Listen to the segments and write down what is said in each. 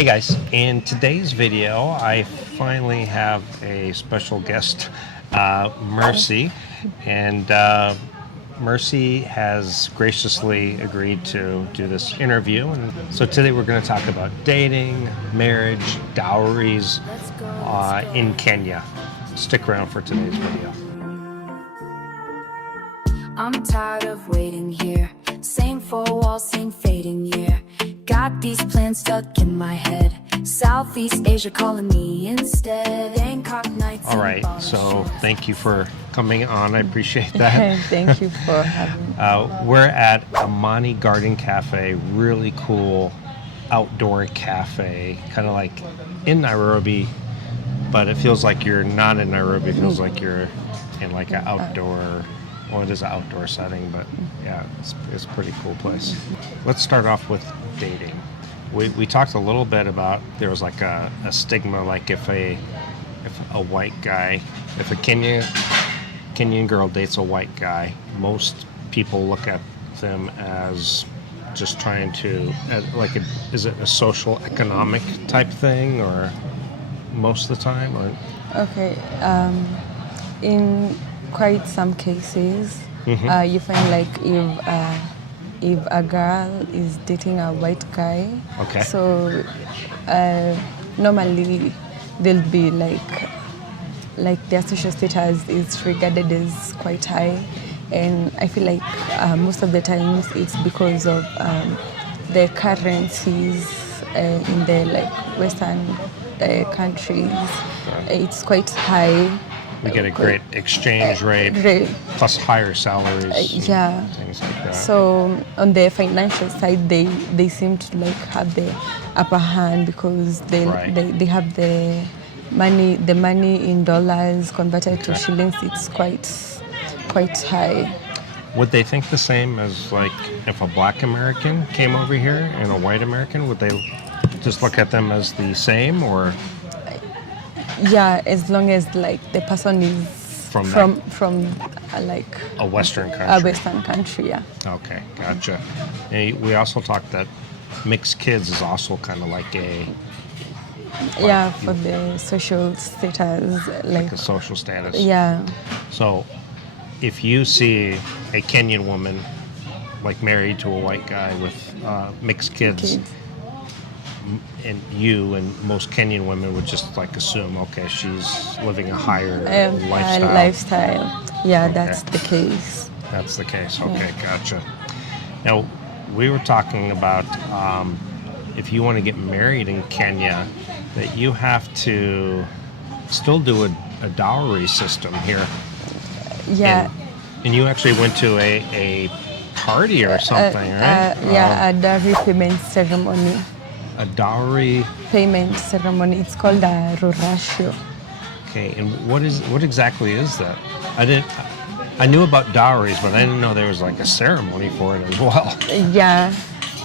Hey guys, in today's video I finally have a special guest, Mercy, and Mercy has graciously agreed to do this interview. And so today we're going to talk about dating, marriage, dowries in Kenya. Stick around for today's video. I'm tired of waiting here, same four walls, same fading year. Got these plans stuck in my head, Southeast Asia calling me instead. Bangkok nights. All right, so thank you for coming on. I appreciate that. Thank you for having me. We're at Amani Garden Cafe, really cool outdoor cafe, kind of like in Nairobi, but it feels like you're not in Nairobi. It feels like you're in like an outdoor, well, it is an outdoor setting, but yeah, it's a pretty cool place. Let's start off with dating. We talked a little bit about there was like a stigma, like if a white guy, if a Kenyan girl dates a white guy, most people look at them as just trying to, is it a social economic type thing, or most of the time, or? Okay, in quite some cases, you find like if a girl is dating a white guy, Okay. so normally they'll be like their social status is regarded as quite high, and I feel like most of the times it's because of the currencies in the like Western countries. It's quite high. We get a great exchange rate, plus higher salaries. Yeah. Things like that. So on the financial side, they seem to like have the upper hand because they have the money in dollars converted to shillings. It's quite high. Would they think the same as like if a black American came over here and a white American? Would they just look at them as the same, or? Yeah, as long as like the person is from like a Western country. A Western country, yeah. Okay, gotcha. And we also talked that mixed kids is also kind of like for the social status, like a social status. Yeah. So, if you see a Kenyan woman like married to a white guy with mixed kids. And you and most Kenyan women would just like assume, okay, she's living a higher lifestyle. Yeah, okay. That's the case. That's the case. Okay, gotcha. Now, we were talking about if you want to get married in Kenya, that you have to still do a dowry system here. Yeah. And you actually went to a party or something, right? Yeah, a dowry payment ceremony. A dowry payment ceremony. It's called a rurio. Okay, and what exactly is that? I knew about dowries, but I didn't know there was like a ceremony for it as well. Yeah,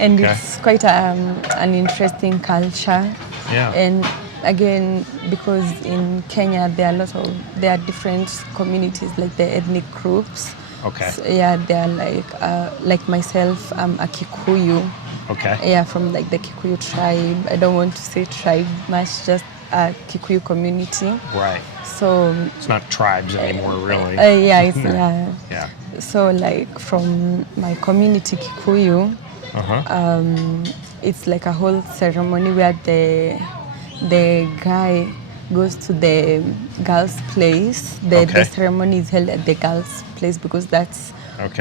and it's quite an interesting culture. Yeah. And again, because in Kenya there are different communities, like the ethnic groups. Okay. So, yeah, they are like myself. I'm a Kikuyu. Okay. Yeah, from like the Kikuyu tribe. I don't want to say tribe much, just a Kikuyu community. Right. So it's not tribes anymore, really. Yeah, it's Yeah. So like from my community Kikuyu, it's like a whole ceremony where the guy goes to the girl's place. The ceremony is held at the girl's place because that's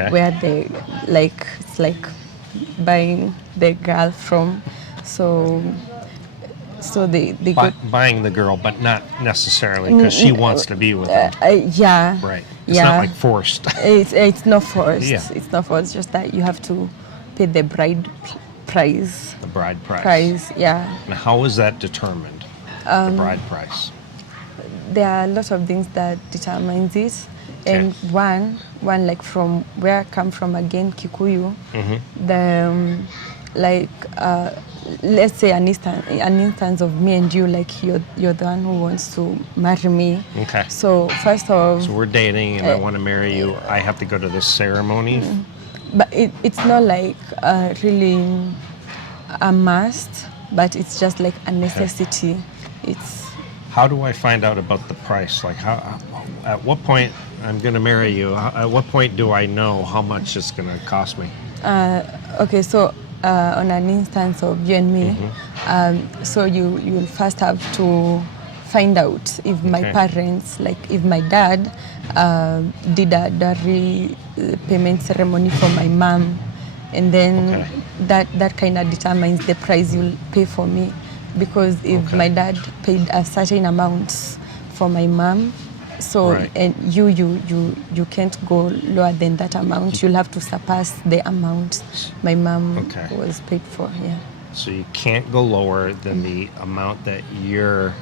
where they it's like buying the girl from. So they buying the girl, but not necessarily because she wants to be with them. Yeah. Right. It's not like forced. It's not forced. Yeah. It's not forced. Just that you have to pay the bride price. The bride price. Yeah. And how is that determined? The bride price. There are a lot of things that determines it. Okay. And one like from where I come from again, Kikuyu, let's say an instance of me and you, like you're the one who wants to marry me. Okay. So first of so we're dating and I want to marry you. I have to go to this ceremony. But it's not like really a must. but it's just like a necessity. It's How do I find out about the price? Like, at what point I'm going to marry you? At what point do I know how much it's going to cost me? okay. So on an instance of you and me, so you'll first have to find out if my parents, like if my dad did a dowry payment ceremony for my mom, and then that kind of determines the price you'll pay for me. Because if my dad paid a certain amount for my mom, so and you can't go lower than that amount. You'll have to surpass the amount my mom was paid for. Yeah. So you can't go lower than the amount that your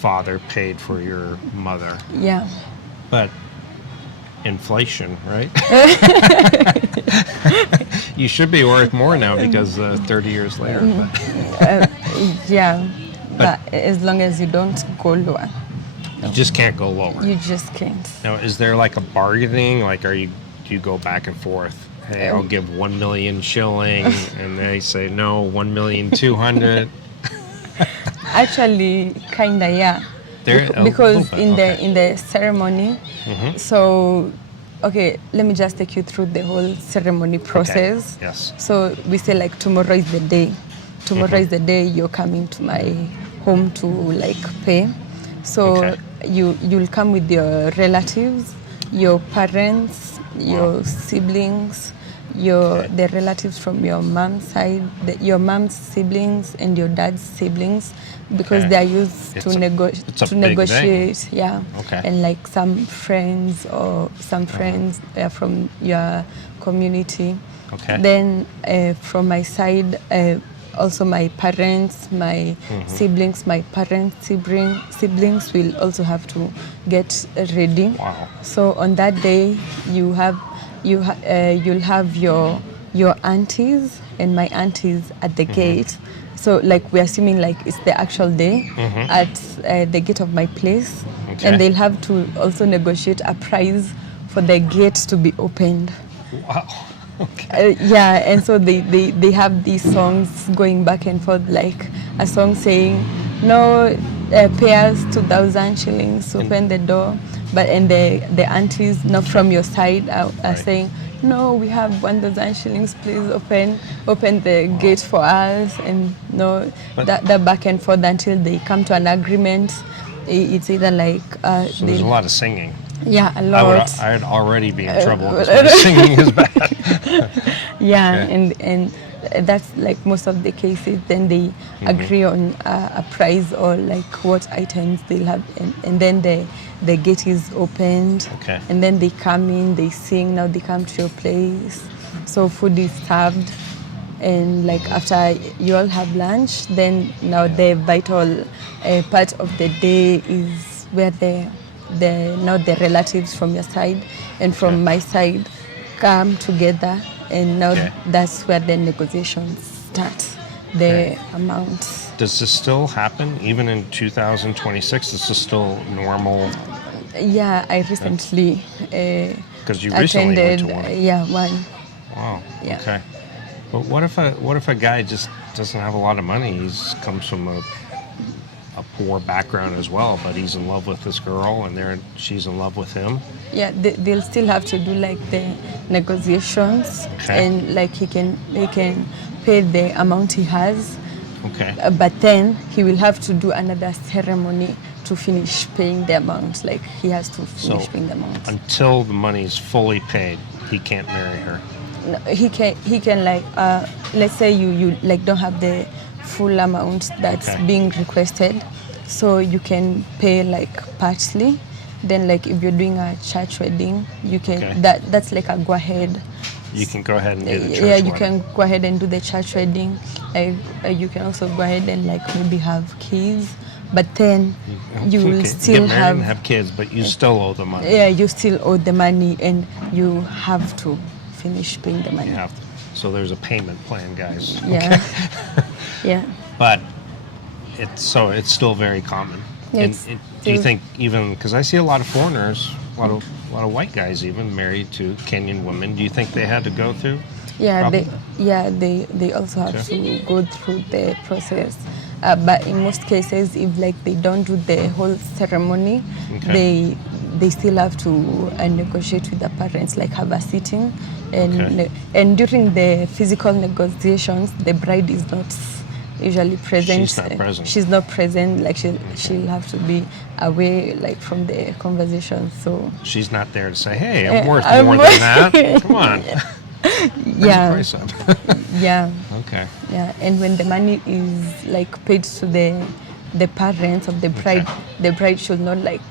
father paid for your mother. Yeah. But inflation, right? You should be worth more now because 30 years later. Yeah, but as long as you don't go lower. You just can't go lower. You just can't. Now, is there like a bargaining? Like, do you go back and forth? Hey, I'll give 1 million shilling, and they say no, 1,200,000. Actually, kinda, yeah. Because in the ceremony, so okay, let me just take you through the whole ceremony process. Okay. Yes. So we say like tomorrow is the day. Tomorrow is the day you're coming to my home to like pay. So you'll come with your relatives, your parents, your siblings, the relatives from your mom's side, your mom's siblings and your dad's siblings, because they are used to negotiate. Yeah. Okay. And like some friends from your community. Okay. Then from my side, also my parents, my siblings, my parents' siblings will also have to get ready. Wow. So on that day, you'll have your aunties and my aunties at the gate. So like we're assuming like it's the actual day at the gate of my place, and they'll have to also negotiate a price for the gate to be opened. Wow. Yeah, and so they have these songs going back and forth, like a song saying, no, pay us 2,000 shillings, open the door. But and the aunties not from your side are saying, no, we have 1,000 shillings, please open the gate for us. And no, that back and forth until they come to an agreement. It's either like so there's a lot of singing. Yeah, a lot. I'd already be in trouble because singing is bad. Yeah, and that's like most of the cases. Then they agree on a price or like what items they'll have, and then the gate is opened. Okay. And then they come in, they sing. Now they come to your place. So food is served, and like after you all have lunch, then now the vital part of the day is where the relatives from your side and from my side come together, and now that's where the negotiations start. The amounts. Does this still happen even in 2026? Is this still normal? Yeah, I recently because you recently went to one. Yeah, one. Wow. Yeah. Okay. But what if a guy just doesn't have a lot of money? He comes from a poor background as well, but he's in love with this girl and she's in love with him. Yeah, they'll still have to do like the negotiations, and like he can pay the amount he has. Okay. But then he will have to do another ceremony to finish paying the amount. Like he has to finish paying the amount. Until the money is fully paid, he can't marry her. No, he can like let's say you like don't have the full amount that's being requested, so you can pay like partly. Then like if you're doing a church wedding, you can that's like a go ahead. You can go ahead and do the church wedding. You can go ahead and do the church wedding. You can also go ahead and like maybe have kids, but then you will still get married and have kids, but you still owe the money. Yeah, you still owe the money, and you have to finish paying the money. You have to. So there's a payment plan, guys. Yeah. Yeah. But it's still very common. Yes. Do you think even, because I see a lot of foreigners, a lot of white guys even married to Kenyan women, do you think they had to go through Yeah, Probably. they also have Okay. to go through the process. But in most cases, if like they don't do the whole ceremony, Okay. they still have to negotiate with the parents, like have a sitting, Okay. and during the physical negotiations, the bride is not usually present. She's not present. She's not present. Like Okay. she'll have to be away, like from the conversation. So She's not there to say, "Hey, I'm worth I'm more than that." Come on. Raise the yeah, price up. yeah. Okay. Yeah, and when the money is like paid to the parents of the bride, Okay. the bride should not like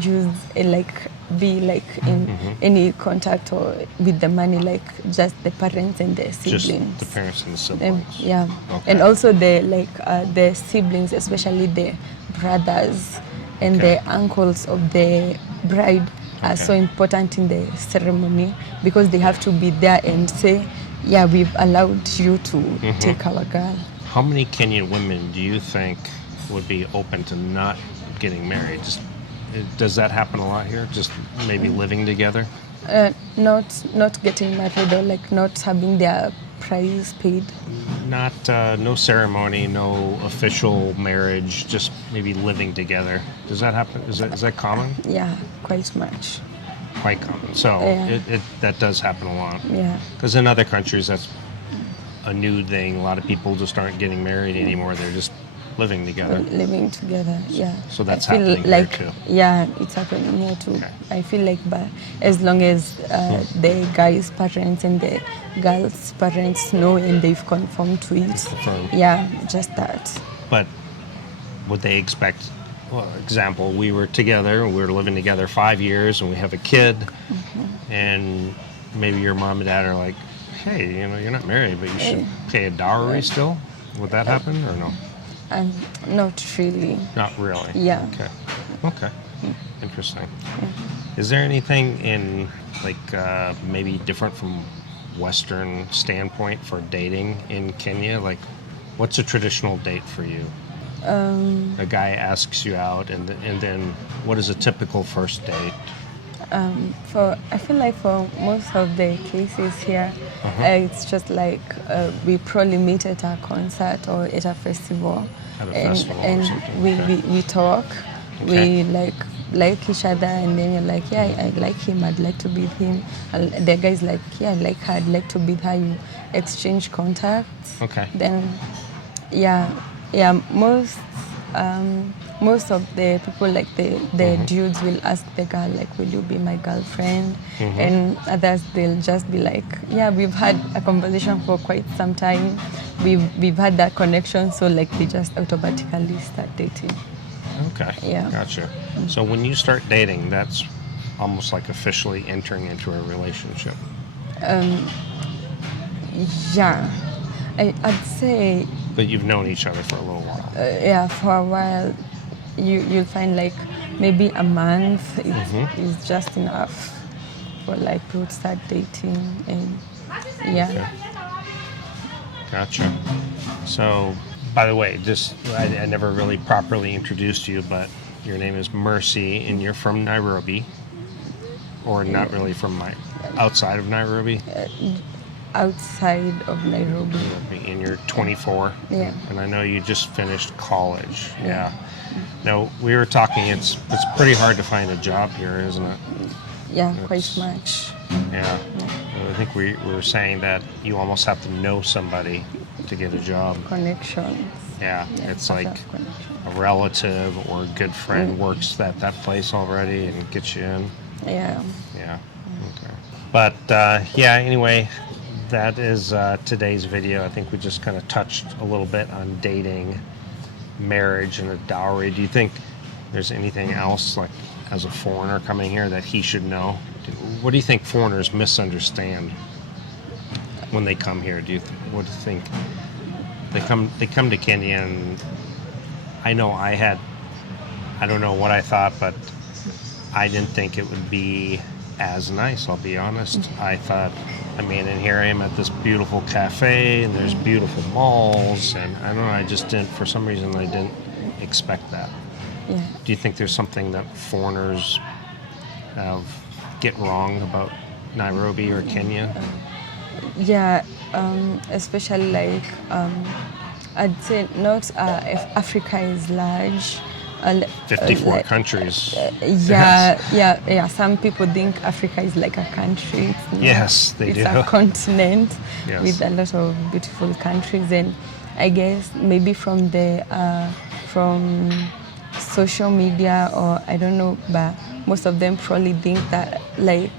use like be like in any contact or with the money, like just the parents and the Just siblings. the parents and the And, siblings. yeah, Okay. and also the siblings, especially the brothers and Okay. the uncles of the bride are Okay. so important in the ceremony because they have to be there and say, yeah, we've allowed you to take our girl. How many Kenyan women do you think would be open to not getting married? Does that happen a lot here? Just maybe living together? Not getting married or like not having their price paid. Not no ceremony, no official marriage, just maybe living together. Does that happen? Is that common? Yeah, quite much. Quite common. So Yeah. that does happen a lot. Yeah. Because in other countries, that's a new thing. A lot of people just aren't getting married anymore. They're just living together. Living together, yeah. So that's I feel happening here like, too. yeah, it's happening here too. Okay. I feel like, but as long as the guy's parents and the girl's parents know and they've conformed to it, Confirmed. yeah, just that. But would they expect, well, example, we were together, we were living together 5 years, and we have a kid, and maybe your mom and dad are like, hey, you're not married, but you should pay a dowry still? Would that happen or no? Not really. Not really. Yeah. Okay. Okay. Interesting. Is there anything in maybe different from Western standpoint for dating in Kenya? Like, what's a traditional date for you? A guy asks you out, and then what is a typical first date? I feel like for most of the cases here, it's just like we probably meet at a concert or at a festival, At a and festival or and something, we, okay. we talk, Okay. we like each other, and then you're like, yeah, I like him, I'd like to be with him. The guy's like, yeah, I like her, I'd like to be with her. You exchange contacts. Okay. Then, yeah, most of the people, like the dudes will ask the girl, like, will you be my girlfriend? And others, they'll just be like, yeah, we've had a conversation for quite some time. We've had that connection, so like they just automatically start dating. Okay. Yeah. Gotcha. So when you start dating, that's almost like officially entering into a relationship. Yeah, I'd say, But you've known each other for a little while. yeah, for a while, you'll find like maybe a month is just enough for like to start dating, and yeah. Okay. Gotcha. So, by the way, I never really properly introduced you, but your name is Mercy, and you're from Nairobi, or not really from outside of Nairobi, Outside of Nairobi. and you're 24. Yeah. And I know you just finished college. Yeah. Now we were talking. It's pretty hard to find a job here, isn't it? Yeah, quite much. Yeah. I think we were saying that you almost have to know somebody to get a job. Connections. Yeah, Yeah, it's lots like of connections. a relative or a good friend works at that place already and gets you in. Yeah. Yeah. Okay. But anyway, that is today's video. I think we just kind of touched a little bit on dating, marriage, and a dowry. Do you think there's anything else, like as a foreigner coming here, that he should know? What do you think foreigners misunderstand when they come here? What do you think? They come to Kenya, and I know I don't know what I thought, but I didn't think it would be as nice, I'll be honest. I thought, and here I am at this beautiful cafe, and there's beautiful malls, and I don't know, for some reason I didn't expect that. Yeah. Do you think there's something that foreigners get wrong about Nairobi or Kenya? Yeah, especially like I'd say not if Africa is large. 54 countries. Yeah. Some people think Africa is like a country. It's not. Yes, they it's do. a continent Yes. with a lot of beautiful countries, and I guess maybe from social media, or I don't know, but most of them probably think that like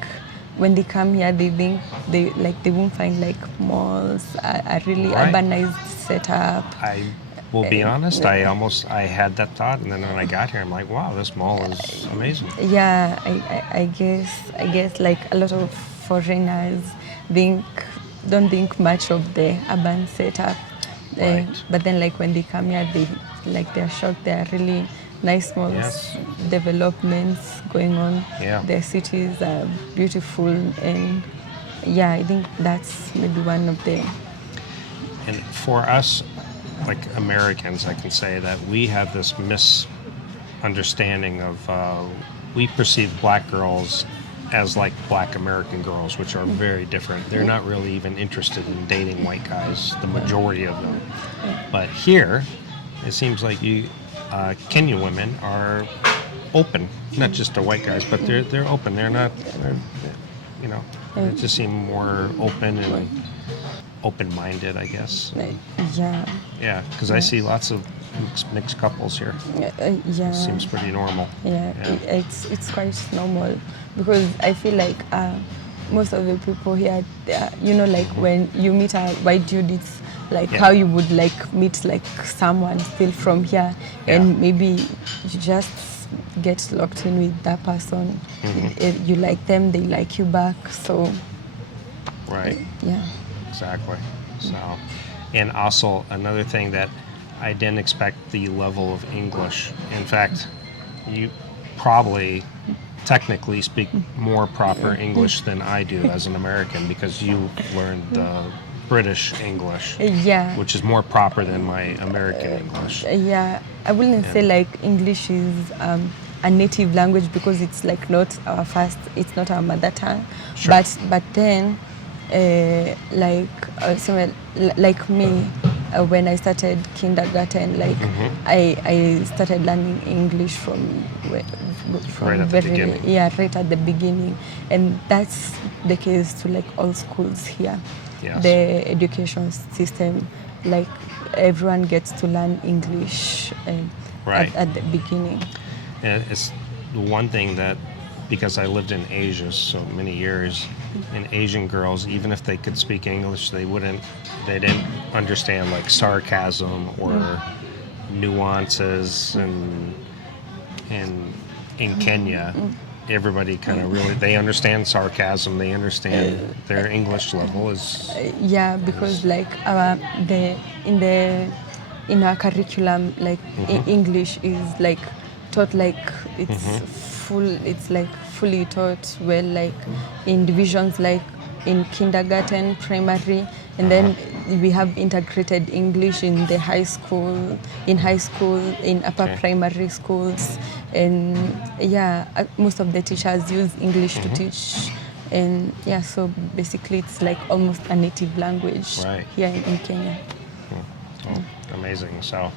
when they come here, they think they won't find like malls, a really Right. urbanized setup. I will be honest, I had that thought, and then when I got here, I'm like, wow, this mall is amazing. Yeah, I guess like a lot of foreigners don't think much of the urban setup. Right. But then like when they come here, they're shocked. There are really nice small Yes. developments going on. Yeah. Their cities are beautiful, and yeah, I think that's maybe one of the. And for us, like Americans, I can say that we have this misunderstanding of we perceive black girls as like black American girls, which are very different. They're not really even interested in dating white guys, the majority of them. But here, it seems like Kenyan women are open, not just to white guys, but they're open. They're not, they just seem more open and open-minded, I guess. Yeah. Yeah, because I see lots of mixed couples here. Yeah. Seems pretty normal. Yeah, it's quite normal, because I feel like most of the people here, like when you meet a white dude, it's like how you would like meet like someone still from here, and maybe you just get locked in with that person. You like them, they like you back. So Right. yeah. Exactly. So, and also another thing that I didn't expect the level of English. In fact, you probably technically speak more proper English than I do as an American, because you learned the British English, Yeah. which is more proper than my American English. Yeah, I wouldn't say like English is a native language, because it's like not our first, it's not our mother tongue. Sure. But then, like me, when I started kindergarten, like I started learning English from Right at the beginning. right at the beginning, and that's the case to like all schools here. Yes. The education system, like everyone gets to learn English Right. at the beginning. And it's the one thing that, because I lived in Asia so many years, and Asian girls, even if they could speak English, they didn't understand like sarcasm or nuances. And in Kenya, everybody kind of really, they understand sarcasm, they understand their English level is. Yeah, because like in our curriculum, like English is like taught like it's like fully taught well, like in divisions, like in kindergarten, primary, and then we have integrated English in the high school, in upper primary schools, and most of the teachers use English to teach, and so basically it's like almost a native language here in Kenya. Oh, amazing. So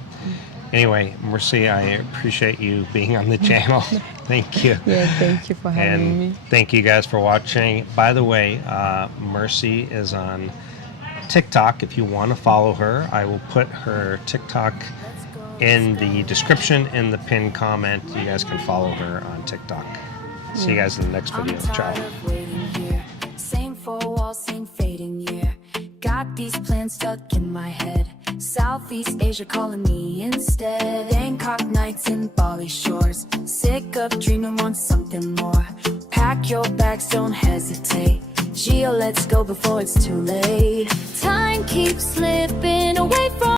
anyway, Mercy, I appreciate you being on the channel. Thank you. Yeah, thank you for having me. Thank you guys for watching. By the way, Mercy is on TikTok. If you want to follow her, I will put her TikTok in the description, in the pinned comment. You guys can follow her on TikTok. See you guys in the next video. Ciao. Same four walls, same fading year. Got these plans stuck in my head. Southeast Asia calling me instead. Bangkok nights and Bali shores. Sick of dreaming, want something more. Pack your bags, don't hesitate. Gio, let's go before it's too late. Time keeps slipping away from